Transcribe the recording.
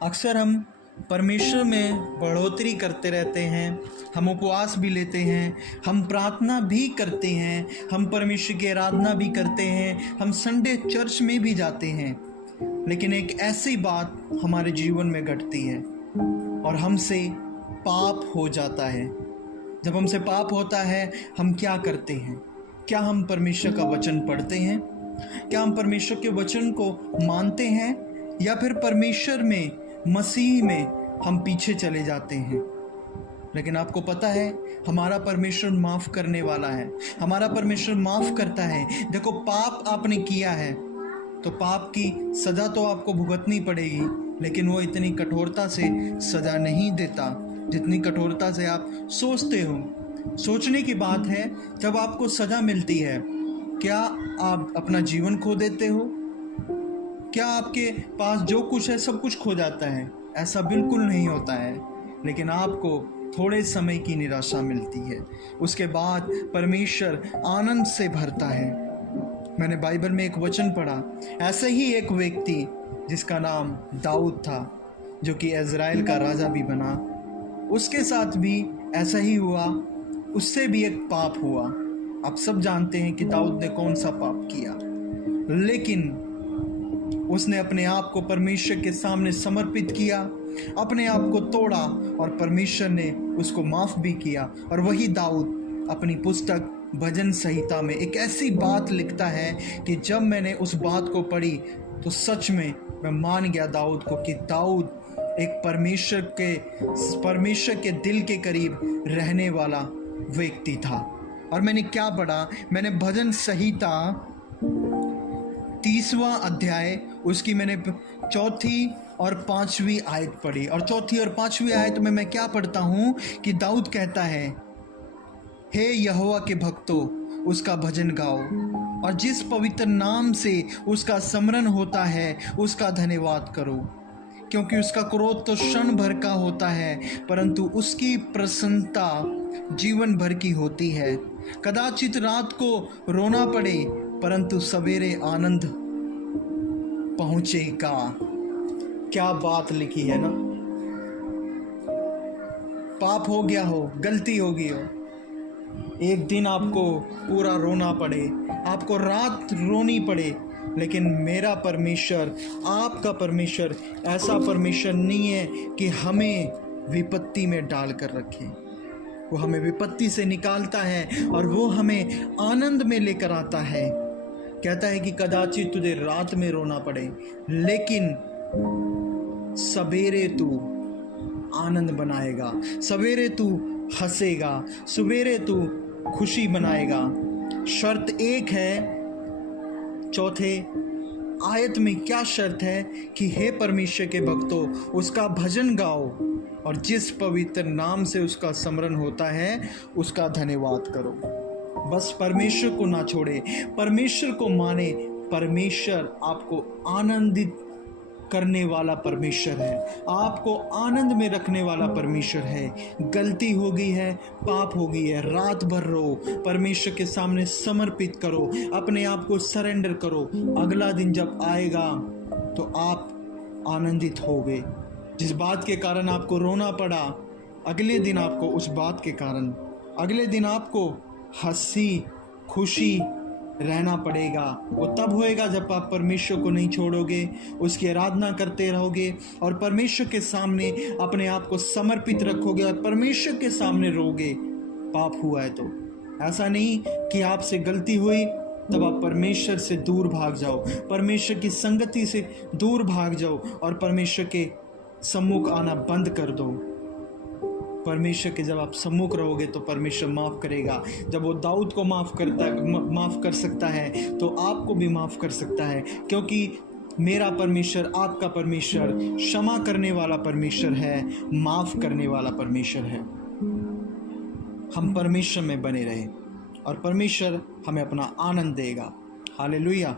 अक्सर हम परमेश्वर में बढ़ोतरी करते रहते हैं, हम उपवास भी लेते हैं, हम प्रार्थना भी करते हैं, हम परमेश्वर की आराधना भी करते हैं, हम संडे चर्च में भी जाते हैं। लेकिन एक ऐसी बात हमारे जीवन में घटती है और हमसे पाप हो जाता है। जब हमसे पाप होता है, हम क्या करते हैं? क्या हम परमेश्वर का वचन पढ़ते हैं? क्या हम परमेश्वर के वचन को मानते हैं, या फिर परमेश्वर में, मसीह में हम पीछे चले जाते हैं? लेकिन आपको पता है, हमारा परमेश्वर माफ़ करने वाला है, हमारा परमेश्वर माफ़ करता है। देखो, पाप आपने किया है तो पाप की सज़ा तो आपको भुगतनी पड़ेगी, लेकिन वो इतनी कठोरता से सज़ा नहीं देता जितनी कठोरता से आप सोचते हो। सोचने की बात है, जब आपको सज़ा मिलती है, क्या आप अपना जीवन खो देते हो? क्या आपके पास जो कुछ है सब कुछ खो जाता है? ऐसा बिल्कुल नहीं होता है। लेकिन आपको थोड़े समय की निराशा मिलती है, उसके बाद परमेश्वर आनंद से भरता है। मैंने बाइबल में एक वचन पढ़ा, ऐसे ही एक व्यक्ति जिसका नाम दाऊद था, जो कि इज़राइल का राजा भी बना, उसके साथ भी ऐसा ही हुआ। उससे भी एक पाप हुआ। आप सब जानते हैं कि दाऊद ने कौन सा पाप किया, लेकिन उसने अपने आप को परमेश्वर के सामने समर्पित किया, अपने आप को तोड़ा और परमेश्वर ने उसको माफ़ भी किया। और वही दाऊद अपनी पुस्तक भजन संहिता में एक ऐसी बात लिखता है कि जब मैंने उस बात को पढ़ी तो सच में मैं मान गया दाऊद को कि दाऊद एक परमेश्वर के दिल के करीब रहने वाला व्यक्ति था। और मैंने क्या पढ़ा? मैंने भजन संहिता 30वां अध्याय, उसकी मैंने 4 और 5वीं आयत पढ़ी। और 4 और 5वीं आयत में मैं क्या पढ़ता हूँ कि दाऊद कहता है, हे यहोवा के भक्तों, उसका भजन गाओ, और जिस पवित्र नाम से उसका स्मरण होता है उसका धन्यवाद करो। क्योंकि उसका क्रोध तो क्षण भर का होता है, परंतु उसकी प्रसन्नता जीवन भर की होती है। कदाचित रात को रोना पड़े, परंतु सवेरे आनंद पहुंचेगा। क्या बात लिखी है ना। पाप हो गया हो, गलती हो गई हो, एक दिन आपको पूरा रोना पड़े, आपको रात रोनी पड़े, लेकिन मेरा परमेश्वर, आपका परमेश्वर ऐसा परमेश्वर नहीं है कि हमें विपत्ति में डाल कर रखे। वो हमें विपत्ति से निकालता है और वो हमें आनंद में लेकर आता है। कहता है कि कदाचित तुझे रात में रोना पड़े, लेकिन सवेरे तू आनंद बनाएगा, सवेरे तू हंसेगा, सवेरे तू खुशी बनाएगा। शर्त एक है, 4 आयत में क्या शर्त है कि हे परमेश्वर के भक्तों, उसका भजन गाओ, और जिस पवित्र नाम से उसका स्मरण होता है उसका धन्यवाद करो। बस परमेश्वर को ना छोड़े, परमेश्वर को माने। परमेश्वर आपको आनंदित करने वाला परमेश्वर है, आपको आनंद में रखने वाला परमेश्वर है। गलती हो गई है, पाप हो गई है, रात भर रो, परमेश्वर के सामने समर्पित करो, अपने आप को सरेंडर करो। अगला दिन जब आएगा तो आप आनंदित होगे। जिस बात के कारण आपको रोना पड़ा, अगले दिन आपको उस बात के कारण, अगले दिन आपको हंसी खुशी रहना पड़ेगा। वो तब होएगा जब आप परमेश्वर को नहीं छोड़ोगे, उसकी आराधना करते रहोगे और परमेश्वर के सामने अपने आप को समर्पित रखोगे और परमेश्वर के सामने रोगे। पाप हुआ है तो ऐसा नहीं कि आपसे गलती हुई तब आप परमेश्वर से दूर भाग जाओ, परमेश्वर की संगति से दूर भाग जाओ और परमेश्वर के सम्मुख आना बंद कर दो। परमेश्वर के जब आप सम्मुख रहोगे तो परमेश्वर माफ़ करेगा। जब वो दाऊद को माफ़ कर सकता है तो आपको भी माफ़ कर सकता है, क्योंकि मेरा परमेश्वर, आपका परमेश्वर क्षमा करने वाला परमेश्वर है, माफ़ करने वाला परमेश्वर है। हम परमेश्वर में बने रहें और परमेश्वर हमें अपना आनंद देगा। हालेलुया।